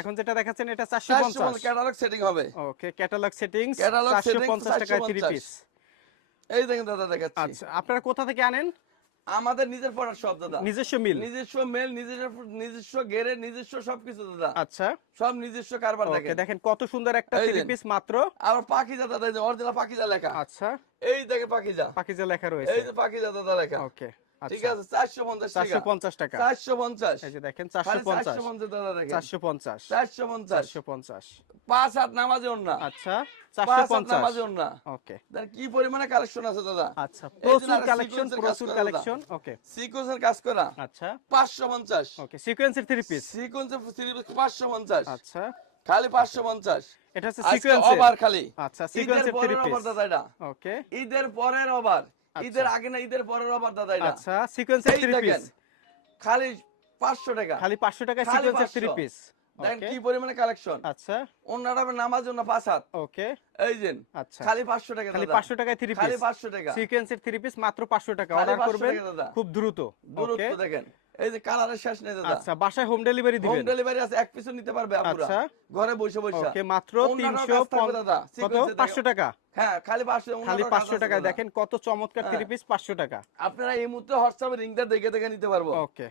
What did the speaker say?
এখন যেটা দেখাচ্ছেন এটা চারশো চারশো পঞ্চাশ। ক্যাটালগ সেটিং হবে। ওকে ক্যাটালগ settings পঞ্চাশ টাকায় থ্রি পিস এই দেখেন দাদা দেখাচ্ছি। আচ্ছা আপনারা কোথা থেকে আনেন? আমাদের নিজের প্রোডাক্ট সব দাদা। নিজস্ব মিল নিজস্ব মেল নিজস্ব নিজস্ব গেরে নিজস্ব সবকিছু দাদা। আচ্ছা। সব নিজস্ব কারবার ওকে দেখেন। কত সুন্দর একটা থ্রি পিস মাত্র। আর পাখিজা দাদা অরিজিনাল পাখিজা লেখা। আচ্ছা। এই দেখেন পাখিজা পাকিজা লেখা রয়েছে। এই যে পাখিজা দাদা লেখা। ওকে। ঠিক আচ্ছা আছে পঞ্চাশ চারশো টাকা। এই যে দেখেন দাদা দেখেন। পাঁচ হাত নামাজে আচ্ছা চারশো পাঁচ হাত পঞ্চাশ। নামাজে না ওকে। কি পরিমাণে কালেকশন আছে দাদা। আচ্ছা প্রচুর কালেকশন এর কাজ প্রচুর করা কালেকশন ওকে। সিকোয়েন্সের কাজ করা। আচ্ছা। ওকে সিকোয়েন্সের থ্রি পিস সিকোয়েন্সের পঞ্চাশ। আচ্ছা। খালি পাঁচশো পঞ্চাশ। এটা হচ্ছে সিকোয়েন্সের ওভার খালি। আচ্ছা সিকোয়েন্সের থ্রি পিস দাদা এটা। ওকে। ঈদের পরের ওভার ঈদের আগে না ঈদের পরের অফার দাদা এটা আচ্ছা সিকোয়েন্সের এই থ্রি পিস খালি পাঁচশো টাকা। খালি পাঁচশো টাকায় সিকোয়েন্স থ্রি পিস দেখেন কি পরিমাণে কালেকশন আচ্ছা। অন্যরা নামাজ জন্য পাঁচ হাত। ওকে এই যে আচ্ছা। খালি পাঁচশো টাকা খালি দাদা। পাঁচশো টাকায় থ্রি খালি পিস পাঁচশো টাকা। সিকোয়েন্সের থ্রি পিস মাত্র পাঁচশো টাকা। অর্ডার করবেন। খুব দ্রুত। দ্রুত দেখেন। এই যে কালারের শেষ নেই দাদা। আচ্ছা বাসায় হোম ডেলিভারি হোম ডেলিভারি আছে এক পিসও নিতে পারবে আপুরা। আচ্ছা। ঘরে বসে বসে। ওকে মাত্র অন্যান্য তিনশো কাজ থাকবে দাদা। কত? Sequence এ পাঁচশো টাকা? হ্যাঁ খালি পাঁচশো খালি অন্যান্য কাজ পাঁচশো আছে টাকায় দেখেন কত চমৎকার থ্রি। পিস পাঁচশো টাকা। আপনারা এই মুহূর্তে হোয়াটসঅ্যাপে রিংটা দেখে দেখে নিতে পারব। ওকে